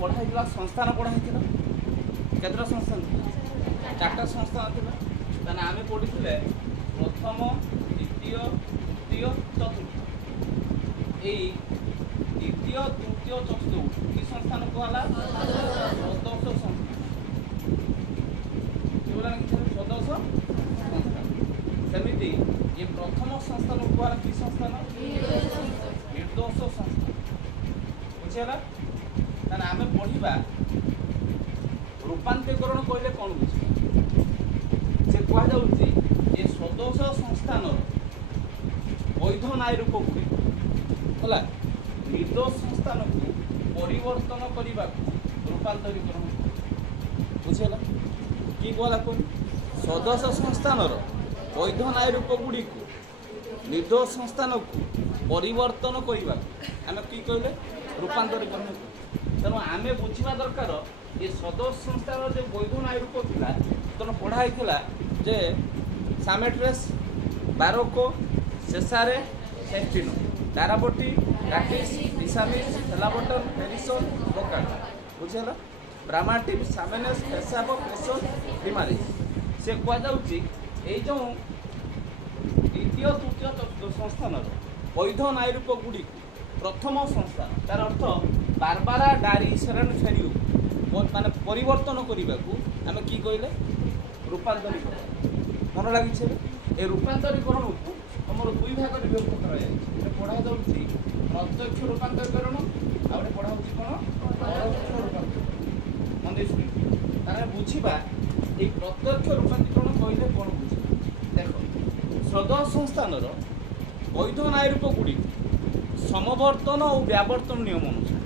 पढ़ाई संस्थान पढ़ाई केतटा संस्थान चार्टा संस्थान थी ताने आम पढ़ी प्रथम द्वितीय तृतीय चतुर्थ यही द्वितीय तृतीय चतुर्थ कि संस्थान कहला सदस्य संस्थान सदस्य संस्थान सेमिति ये प्रथम संस्थान कहला कि संस्थान निर्दोष संस्थान बुझेगा ताने आम पढ़ा रूपांतरीकरण कहले कौन बुझे से कहुच्छे ये सदस्य संस्थान वैध न्याय रूप गुड़िक है निर्दोष संस्थान को परिवर्तन करने रूपांतरीकरण बुझेगा कि कहला कौन सदस्य संस्थान वैध न्याय रूप गुड़िक निर्दोष संस्थान को परिवर्तन करने आम कि कहले रूपांतरीकरण तेणु आम बुझा दरकार ये सदस्य संस्थान जो वैध न्याय रूप था तेणु पढ़ाई जे सामेट्रेस बारोको सेसारे सेस्टिनो डाराबटी डाकिस डिसामिस थेलाबटन पेरिसन बोकाट बुझेगा ब्रामाटिव सामेनेस पेसाब पेसन डिमारिस से कहुच्छी ये जो द्वितीय तृतीय चतुर्थ संस्थान वैध न्याय रूप गुड़िक प्रथम संस्थान तार अर्थ बारबारा डारी सेरेन फेरियो माने परिवर्तन करने को आम कि कहले रूपांतरीकरण मन लगी ए रूपांतरीकरण को आम दुई भाग विभक्त कर पढ़ा जाऊँगी प्रत्यक्ष रूपांतरीकरण आउटे पढ़ा कौन परोक्ष रूपांतरीकरण मन तार बुझा ये प्रत्यक्ष रूपांतरीकरण कहले कौन बुझा देख सदस्य संस्थान वैध न्याय रूप गुड़िक समवर्तन और व्यावर्तन नियम अनुसार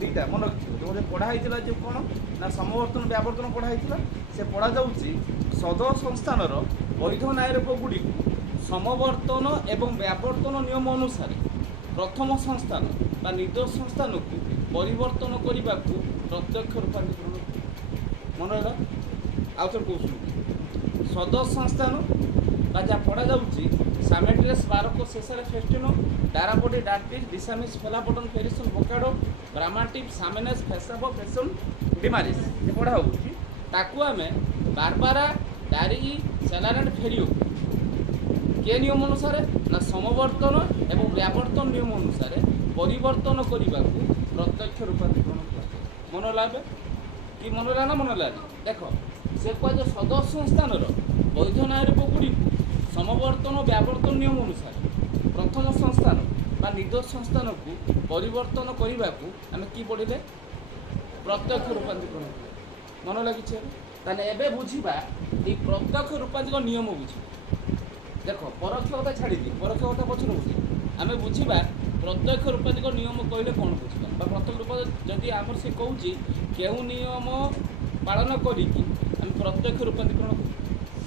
दुईटा मन जो पढ़ाई जो कौन ना समवर्तन व्यावर्तन पढ़ाई से पढ़ा जाऊँगी सदस्य संस्थान वैध न्याय रूप गुड़िक समवर्तन एवं व्यावर्तन नियम अनुसार प्रथम संस्थान बा निर्दोष संस्थान को परिवर्तन करने को प्रत्यक्ष रूपांतरण मन है आउ थे कौन सदस्य संस्थान जहाँ पढ़ा जाऊँगी सामेट्रेस बारको सेसारे फेस्टिनो डाराबडी डार्टिस डिसामिस फेलाबटन फेरिसन बोकाडो ब्रामाटिव सामेनेस फेसाब फेसन डिमारिस ये पढ़ा होगी आम बारबारा डारी सेलारेंट फेरियो के नियम अनुसार ना समवर्तन एवं व्यावर्तन नियम अनुसार परिवर्तन करने को प्रत्यक्ष रूपांतरण मन लागे कि मन ला ना मन लागे देख से कह सदस्य संस्थान वैध न्याय रूप गुड़िक समवर्तन व्यावर्तन नियम अनुसार प्रथम संस्थान बा निर्दोष संस्थान को परिवर्तन करने को आम कि पढ़े प्रत्यक्ष रूपांतरीकरण मन लगी ताने एबे बुझा ये प्रत्यक्ष रूपांतरण नियम बुझ देख परोक्ष कथा छाड़ी परोक्ष कथा पचर बुझे आम बुझा प्रत्यक्ष रूपांतरण नियम कहले कौन बुझा प्रत्यक्ष रूप जदि आम से कहूँ केउ नियम पालन करी प्रत्यक्ष रूपांतरण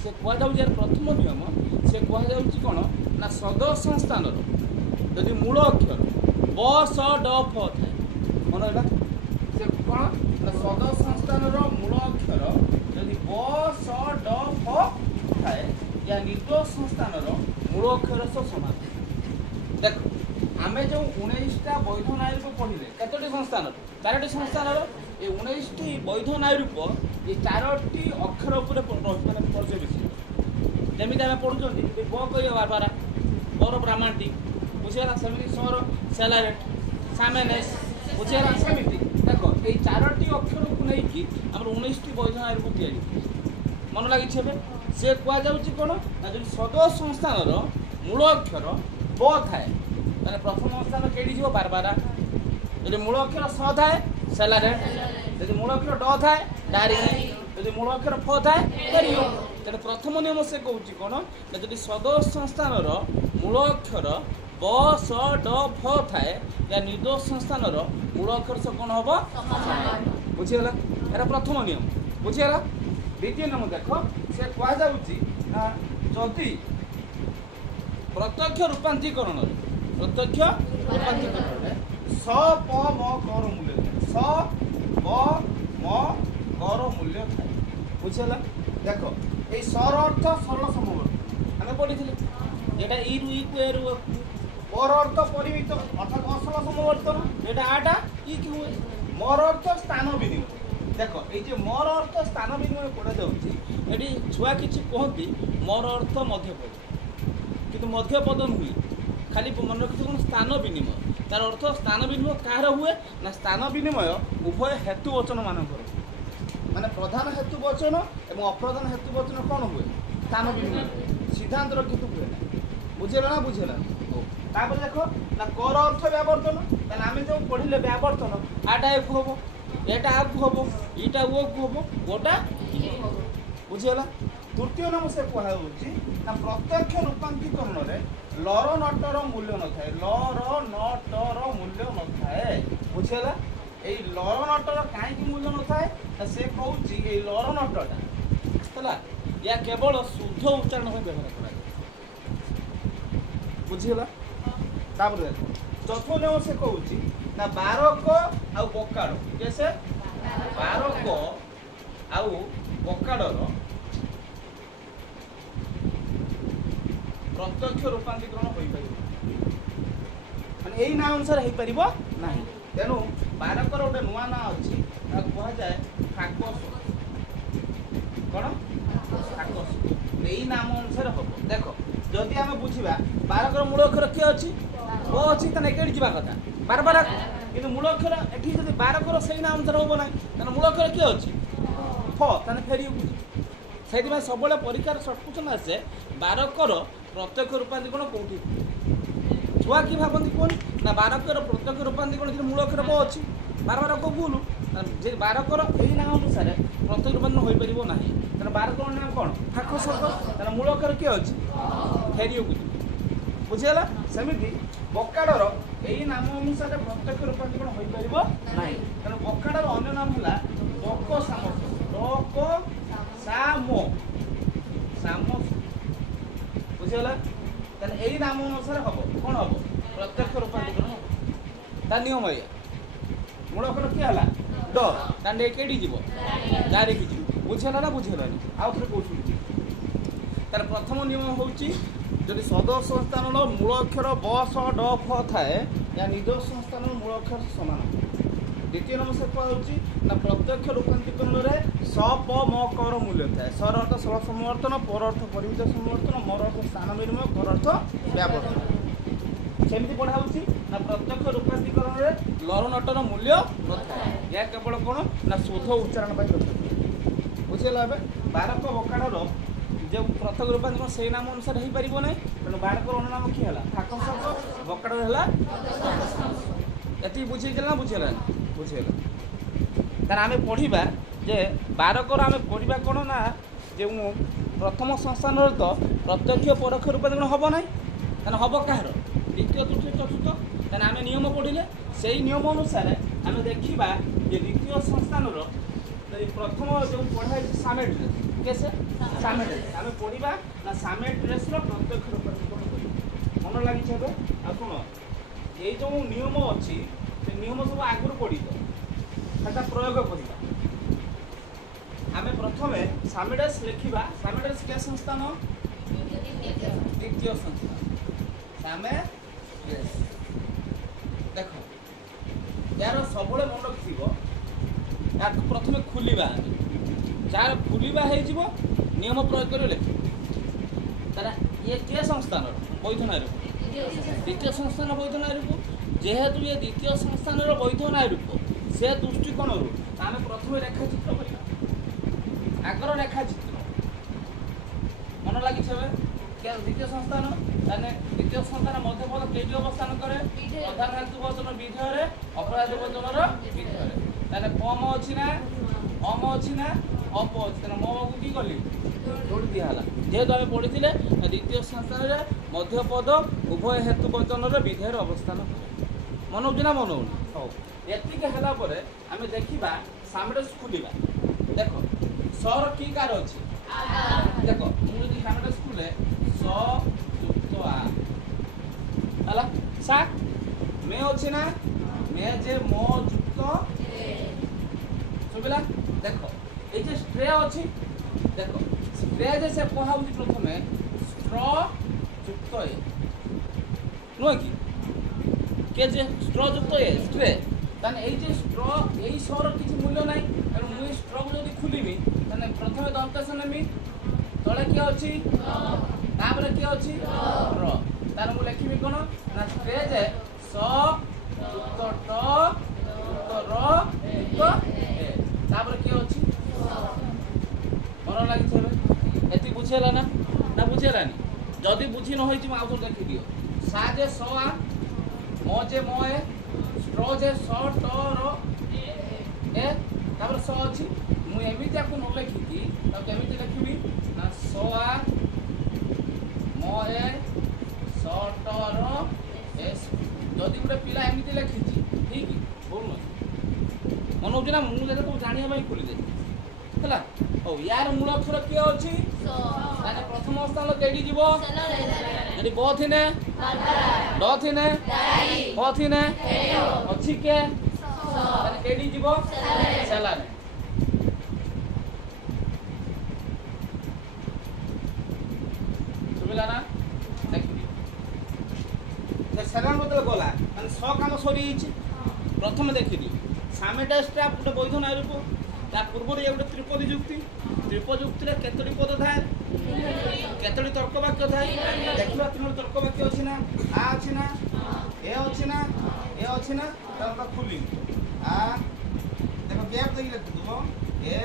से कहुच्छे प्रथम नियम से कहुच्छी कौन ना सदस्य संस्थान यदि मूल अक्षर ब स ड फ थाए मन है से कौन ना सदस्य संस्थान मूल अक्षर यदि ब स ड फ थाए या निर्दोष संस्थान मूल अक्षर सह समान देख आम जो 19टा वैध न्याय रूप पढ़ले कतोटी संस्थान 4टी संस्थान ये 19टी वैध न्याय रूप ये 4टी अक्षर उपर मैंने पर्यवेक्षित जमी आम पढ़ुं ब कह बारबारा बर ब्राह्मणटी बुझेगा सेमती सर सेलारेट सामेनेस बुझेगा सेमती देख ये 4टी अक्षर को लेकिन आम 19टी वैध न्याय रूप या मन लगी से कहुच्छी कौन ना जो सदस्य संस्थान मूल अक्षर ब थाए मैंने प्रथम स्थान केड़ी जीव बारबारा यदि मूल अक्षर स थाए सेलारेट यदि मूल अक्षर ड थाए डारी यदि मूल अक्षर फ थाए फेरियो तेरे प्रथम नियम से कहूँ कौन ना यदि सदस्य संस्थान मूल अक्षर ब स ड फ थाए या निर्दोष संस्थान मूल अक्षर से कौन हम बुझीगला यार प्रथम नियम बुझीगला द्वितीय नियम देख से कहुच्छी जदि प्रत्यक्ष रूपांतरीकरण स प म कर मूल्य स प म कर मूल्य थाए बुझीगला देख ये सर अर्थ सरल समवर्तन आम पढ़ी जेटा इ रु इ को ए रु पर अर्थ परिमित अर्थात असल समवर्तन जेटा आटा इ की हुए मोर अर्थ स्थान विनिमय देख ये मोर अर्थ स्थान विनिमय पढ़ा जाऊँगी छुआ किसी कहती मोर अर्थ मध्यपद कि मध्यपद नुहे खाली मन रखी कौन स्थान विनिमय तार अर्थ स्थान विनिमय कହାର हुए ना स्थान विनिमय उभय हेतुवचन मानकर माने प्रधान हेतुवचन और अप्रधान हेतुवचन कौन हुए स्थान विनिमय सिद्धांत कितु हुए ना बुझेल ना बुझेला तापर देख ना कर अर्थ व्यावर्तन आम जो पढ़ले व्यावर्तन आटा एक हम एटा आग हम इटा वो हम गोटा बुझेगा तृतीय नंबर से कहुच्छी ना प्रत्यक्ष रूपांतरण में लर नटर मूल्य न थाए लर नटर मूल्य न थाए बुझेगा ये लर नटर कहीं मूल्य न थाए से कौन लर नटटा है या केवल शुद्ध उच्चारण व्यवहार कर बुझीगला चतुर्थ नियम से कहूँ ना बारक आउ बकाड़ कैसे बारक आउ बकाड़र प्रत्यक्ष रूपांतरण हो पारे यही ना अनुसार हो पार ना तेणु बारकर गोटे नुआ ना अच्छी कह जाए फाकस कौन फाकस यही नाम अनुसार हम देख जदि आम बुझा बारकर मूल अक्षर किए अच्छी ओ अच्छी तेना एके जा कथा बार बार कि मूल अक्षर एटी जब बारकर से ना अनुसार हम ना तेना मूल अक्षर किए अच्छी फ तेना फेरी से सब परीक्षार सर्ट क्वेश्चन आसे बारकर प्रत्यक्ष रूपांतरण कौटी छुआ कि भावती कौन ना बारकर प्रत्यक्ष रूपांतरण मूल अक्षर ब अच्छी बार बार को भूल बारकर यही नाम अनुसार प्रत्यक्ष रूपांतरण हो पार ना तेना बारकर नाम कौन फाख सर्ग तेना मूल अक्षर किए अच्छी फेरी बुझीगला सेमती बकाड़र यही नाम अनुसार प्रत्यक्ष रूपांतरण हो पार ना तेना बकाड़र अन्य नाम है डक सामस डक साम साम बुझीगला तेना यही नाम अनुसार हम कौन हम प्रत्यक्ष रूपांतरण हम ता नियम ये मूल अक्षर किए है ड कई जीव गारे की जीव बुझेगा ना बुझेगानी आउ थे कौन तार प्रथम नियम हूँ जदि सदस्य संस्थान मूल अक्षर ब स ड फ थाए या निज संस्थान मूल अक्षर सामान द्वितीय नंबर से कहूँ ना प्रत्यक्ष रूपांतरण में स प म कर मूल्य थाए सर अर्थ सरल समवर्तन पर अर्थ परिमित समवर्तन मोर अर्थ स्थान विनिमय कर अर्थ व्यावर्तन सेमती पढ़ा ना प्रत्यक्ष रूपांतरण में लर नटर मूल्य न थाए या केवल कौन ना शुद्ध उच्चारण बुझेगा बारक बकाड़र जो प्रत्यक्ष रूपांतरण से नाम अनुसार हो पार ना तेणु बारकर अन्न नाम किए है फाक सर्ग बकाड़ है बुझेगा ना बुझेगा बुझेगा तार आम पढ़ा जे बारकर आम पढ़ा कौन ना जो प्रथम संस्थान तो प्रत्यक्ष परोक्ष रूपांतरण हम ना तेना हम कहार द्वितीय तृतीय चतुर्थ तेना आम नियम पढ़ले से नियम अनुसार आम देखा द्वितीय संस्थान प्रथम जो पढ़ा सामे ड्रेस कैसे सामे ड्रेस आम पढ़ा ना सामे ड्रेस प्रत्यक्ष रूपांतरण मन लगी आ शुण ये जो नियम अच्छी से नियम सब आगुरी पढ़ी तो प्रयोग करवा आम प्रथम सामे ड्रेस लिखा सामे ड्रेस क्या संस्थान द्वितीय संस्थान सामे ड्रेस देख यार सब मन रखियो प्रथम खुलवा जार खुलवा हो नियम प्रयोग कर लिख तारा ये किए संस्थान वैध नायरूप द्वितीय संस्थान वैध नायरूप जेहेतु ये द्वितीय संस्थान वैध नायरूप से दृष्टिकोण आम प्रथम रेखाचित्र करवा आगर रेखाचित्र मन लगी द्वितीय संस्थान द्वितीय संस्थान मध्यपद कई अवस्थान करे प्रधान हेतुवचन विधेय अपराध वचन विधेय ताने पम अच्छी ना अम अच्छी ना अप अच्छी ना मम को कली जोड़ी दिहला जेहेतु आम पढ़ी द्वितीय संस्थान मध्यपद उभय हेतुवचन विधेयर अवस्थान मन ना मन एतिक है आम देखा सामने खुलवा देख सर की कार अच्छी देख मुझे सामने खुले स युक्त आ सा मे अच्छी ना मे जे मो युक्त सुबिला देख ये स्ट्रे अच्छी देख स्ट्रे जैसे कहा प्रथम स्ट्र युक्त ए नुह कि स्ट्र युक्त ए स्ट्रे ताने स्ट्र यही दंत नेमी तले किए अच्छी तापर किए अच्छी र तार मु लिखिबी कोन ना स्टेज है स उत ट उत र उत ए तापर किए अच्छी मन लागि छबे एति बुझेला ना बुझेलानी जदि बुझी न होई छि आउथर देखि दियो सा जे स आ म जे म ए स्ट्र जे स ट र ए तापर स अछि मु एमिति आकु न लिखिकी त केमिति लिखिबी ना स आ म ए स ट र एस जदि गुटे पिला एमिति लिखिछि ठीक बोल न मन होछि ना मु जे तो जानिया भाई खोली दे हला ओ यार मूल अक्षर के अछि स माने प्रथम स्थान केडी जीवो एडी ब थिने ड थिने प थिने अछि के माने केडी जीवो सेलाने सुबिला ना देखि जे सेलान बदल गला माने स काम सरी छि प्रथम देखि दी सामेटा स्टेप गुटे वैध नाय रूप ता पूर्व ये गोटे त्रिपदी जुक्ति केतोटी पद थाए केतोटी तर्क वाक्य थाए देखिबा तीन तर्क वाक्य अछि ना आ अछि ना ए अछि ना ए अछि ना तब खुली आ देखो गैप देख दबो ए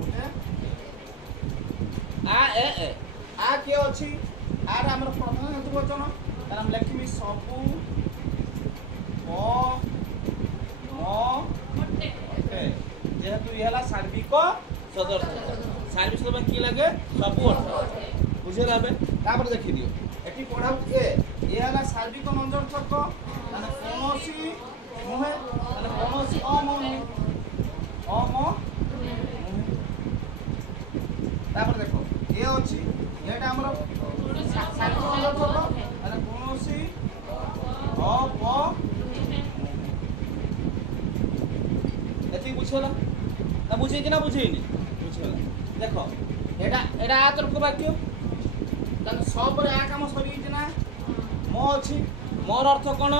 ओके आ ए आ के अछि आ रे हमर प्रथम हेतु वचन तार हम लिखिमी सबु ओ ओके जेहेतु ये सार्विक सदस्य सार्विक सदस्य की लगे सबू अर्थ बुझे लाबे तापर देखि दियो एठी पढाउ ए ये हला सार्विक नंजर्थक माने कोनोसी मुहे माने कोनोसी अम तापर देखो ये अछि एटा हमर सार्विक नंजर्थक माने कोनोसी अप एति बुझला ना बुझे कि ना बुझेनी बुझला देखो एटा आ तर्क वाक्य तन सब रे आ काम सरी छि ना म अछि मोर अर्थ कोन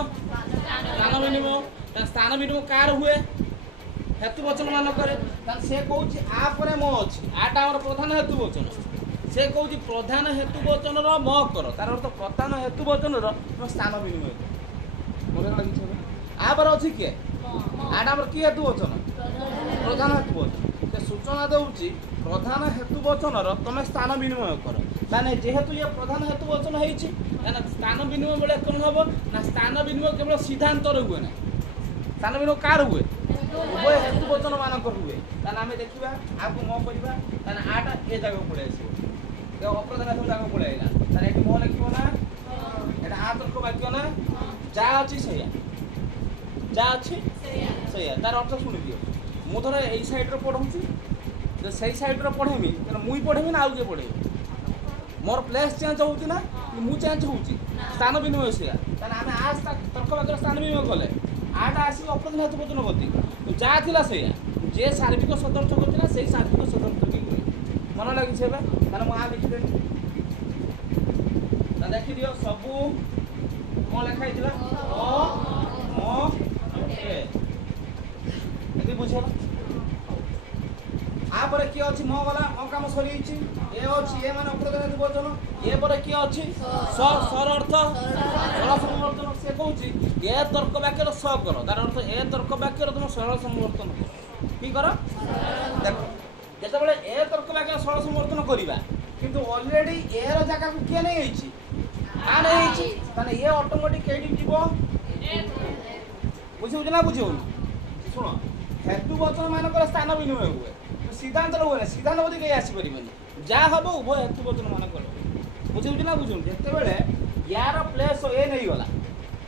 स्थान बिनिमय कार हुए हेतु वचन मान करे तन से कहूछि आ परे म अछि आटा हमर प्रधान हेतु वचन से कहूछि प्रधान हेतु वचन र म कर तार अर्थ प्रधान हेतु वचन र स्थान बिनिमय बोले लागि छ आ पर अछि के आटा हमर की हेतु वचन प्रधान हेतु वचन से सूचना दउछि प्रधान हेतु वचन र तमे स्थान विनिमय कर माने जेहेतु ये प्रधान हेतु वचन हेछि ना स्थान विनिमय बेले कोन हबो ना स्थान विनिमय केवल सिद्धांत र हुए ना स्थान विनिमय कार हुए उभय हेतु वचन मान कर हुए ताना हमें देखिबा आकु म करबा ताना आटा ए जगह पड़े आसी के अप्रधान हेतु जगह पड़े आइला ताना एटी म लिखिबो ना एटा आ तर्क वाक्य ना जा अछि सैया जा अछि सैया तार अर्थ सुनि दियो मु धर एई साइड रो पढौछि जे सही साइड रो पढेमी त मुई पढेमी ना आउ जे पढेबी मोर प्लेस चेंज होउछि ना मु चेंज होउछि स्थान विनिमय सैया ताना हमें आज तक तर्क वाक्य स्थान विनिमय कले आटा आसी अप्रधान हेतु वचन गति तो जा थिला सैया जे सार्विक सदर्थ गति ना सही सार्विक सदर्थ के मन लागि छेबे ताना मु आ लिखि दे ता देखि दियो सबु म लिखाइ दिला ओ म ए एति बुझला आ परे की अछि म गला म काम सरी छि ए अछि ए माने अप्रधान हेतु वचन ए परे की अछि सर अर्थ सरल समवर्तन से कहूछि ए तर्क वाक्य स कर तार अर्थ ए तर्क वाक्य तुम सरल समवर्तन कर की कर देखो जेते बेले ए तर्क वाक्य सरल समवर्तन करिबा किंतु ऑलरेडी ए रो जगह को के नै होइछि आ नै होइछि माने ए ऑटोमेटिक केडी जीवो बुझिउ ना बुझिउ सुनो हेतु वचन मान कर स्थान विनिमय हुए सिद्धांत हुए सिद्धांत बोली कहीं आसी पारिबनी जा हबो उभय हेतु वचन मान कर बुझिउ ना बुझिउ जेते बेले यार प्लेस ए नै गला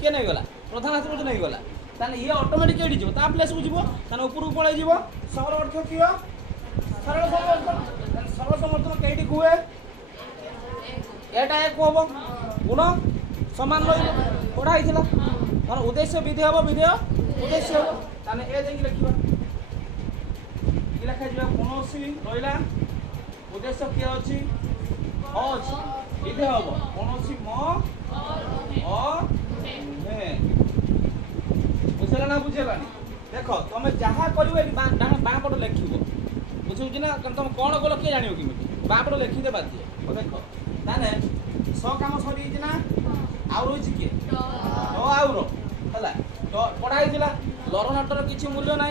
के नै गला प्रधान हेतु वचन नै गला ताने ये ऑटोमेटिक केडी जीवो ता प्लेस बुझिबो ताने ऊपर पळै जीवो सरल अर्थ कियो सरल समवर्तन केडी हुए एटा एक होबो गुण समान रहिबो पढाई थिला और उद्देश्य विधेय हबो विधेय उद्देश्य हबो ताने ए देख लिखिबा की लिखा जिबा कोनोसी रहिला उद्देश्य के अछि अछि विधेय हबो कोनोसी म ए बुझला ना बुझला देखो तमे जहा करिवे बां पट लिखिबो बुझुची ना कारण तुम कौन गल किए जान कि बापड़ लिखिदे बाध्य देख ताने स काम सरी ना आउ रही किए आउर है पढ़ाई लर नटर किसी मूल्य ना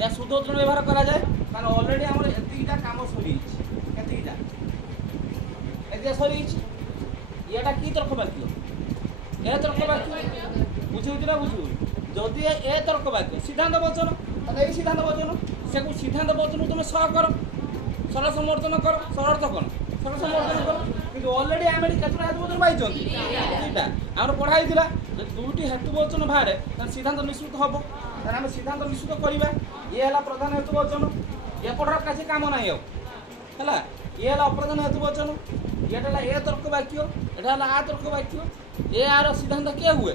या शुद्धोत्तरण व्यवहार करा जाए कारण ऑलरेडी आम एतिटा काम सरी एतिका सरी ये कि तर्क वाक्य ए तर्क वाक्य बुझुची ना बुझु जदि ए तर्क वाक्य सिद्धांत वचन ये सिद्धांत वचन से सिद्धांत वचन तुम स कर सरल समर्थन कर सरर्थ कौन सरल समर्थन कर कि ऑलरेडी आम केतटा हेतु वचन पाई दुईटा आम पढ़ाई दुईटी हेतु वचन बाहर सिद्धांत निश्चित हम आम सिद्धांत निश्चित करवा ये है प्रधान हेतु वचन ये पढ़ार किसी काम ना है ये है अप्रधान हेतु वचन ये ए तर्क वाक्य यहाँ आ तर्क वाक्य ये आर सिद्धांत किए हुए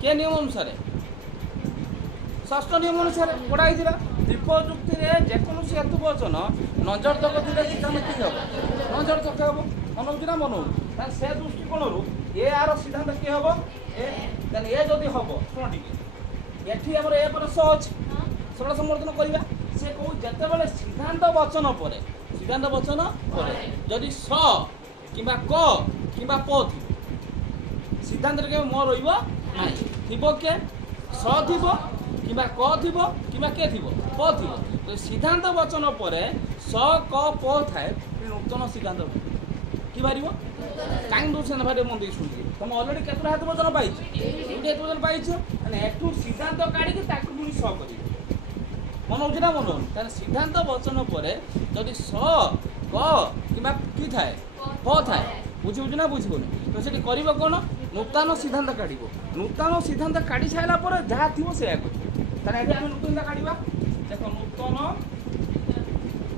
के नियम अनुसार षष्ठ नियम अनुसार पढ़ाई त्रिपजुक्ति जेकोसी हेतु वचन नजरतक थे सिद्धांत कि हम नजरतक हम मनोज ना मनोज से दृष्टिकोण ये आर सिद्धांत किए हम ये जदि हम शुण टे ये आम ए पर स अच्छी सरल समर्थन करवा से कहूँ जिते सिद्धांत वचन पर सिद्धांत वचन पर जदि स कि क कि प थी सिद्धांत के म रहा के स थी कि क थी कि के थी प थी सिद्धांत वचन पर स क प थाए नूतन सिद्धांत कि बाहर कहीं दूसरे भाई मन देखिए शुणी तुम अलरेडी केतटा हेतु वचन पाई हेतु वचन पाई एठू सिद्धांत काढ़ी पुणी स कर मन हो ना मन हो सिद्धांत वचन पर जदि स क कि थाए प थाए बुझे ना बुझे तो से कर कौन नूतन सिद्धांत काढ़ नूतन सिद्धांत काढ़ी सारापर जहाँ थी से आम नूतन काढ़ा देख नूतन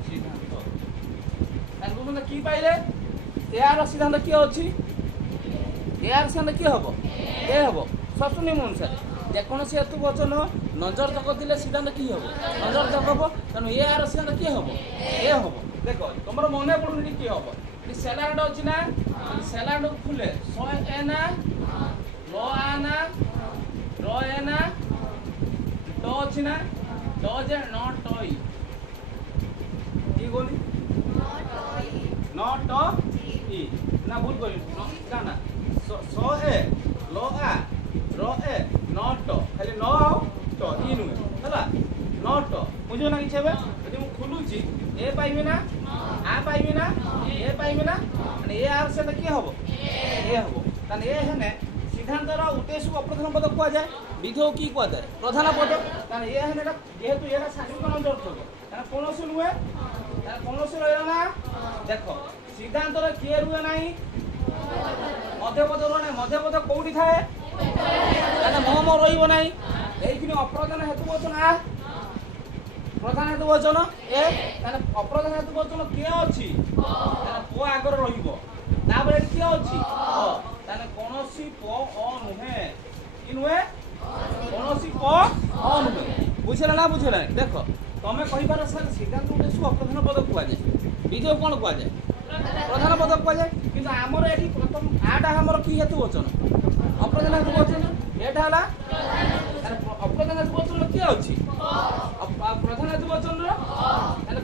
सिद्धांत नूतन कि पाइले यार सिद्धांत किए अच्छी यार सिद्धांत किए हम ये हम षष्ठ नियम अनुसार जेकोसी हेतु वचन नजर तक थे सिद्धांत कि हम नजर तक हम तेणु ये यार सिद्धांत किए हम ये हम देख तुम मन पड़ूनी किए हम सैलाड अच्छी ना सैलाड खुले स एना ल आना र एना ट अच्छी ना ट जे न टई गोली न ट इ ना भूल कर ना स ए ल आ र ए न ट खाली न आओ ट इ नुहे है न ट बुझे ना कि यदि मुझे खोलुची ए पाइबे ना आ पाइबे ना ए पाइबे ना ए आर से किए हम ए हम ये है सिद्धांतर उद्देश्य को अप्रधान पद कह जाए विधेय कि कह जाए प्रधान पद कारण ये है जेहेतु ये सार्वजनिक नजर कौन नुहे कौन रहा देख सिद्धांतर किए रुहे ना मध्यपद रुहे मध्यपद कौटी थाए म रहा ये अप्रधान हेतु वचन आ प्रधान हेतु वचन ए अप्रधान हेतु वचन किए अच्छी प आगर रहा किए अच्छी कौन प अ नुहे कि नुहे कौन प अ नुहे बुझे ना बुझे देख तुम कहींपार सर सिद्धांत उद्देश्य अप्रधान पद कहुए विधेय कौन कहुए प्रधान पद कहुए कि आमर ये प्रथम आटा आमर कि हेतु वचन अप्रधान हेतु वचन यहाँ अप्रधान हेतु वचन किए अच्छी प्रधान हेतु वचन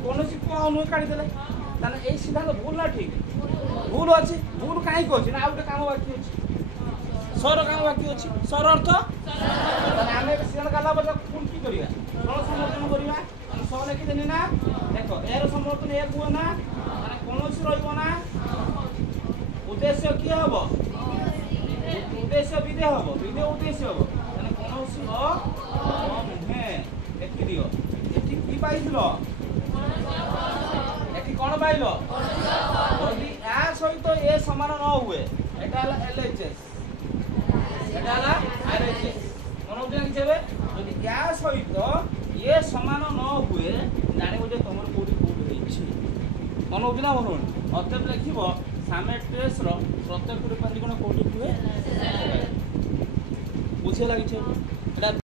कौन प नुहे काढ़ीदे ये सिद्धांत भूल ना ठीक भूल अच्छी भूल कहीं अच्छी ना आउटे काम बाकी अच्छी सर काम बाकी अच्छी सर अर्थ आम सिद्धांत काला पुणी कि करवा सरल समर्थन करवा स लिखिदेनी ना देख यार समर्थन ये कह ना कौन रहा उद्देश्य किए हम उद्देश्य विधेय हम विधेय उद्देश्य हम कौन नुहे देखी दियो ये पाइल ये कौन पाइल यदि या सहित ए सामान न हुए यहाँ LHS यहाँ RHS मन यदि या सहित ये सामान न हुए जान तुम कौटी कौटी मन हो ना मन अतएव लिख सामेट्रेस प्रत्येक रूपांतरण कौटी हुए बुझे लगे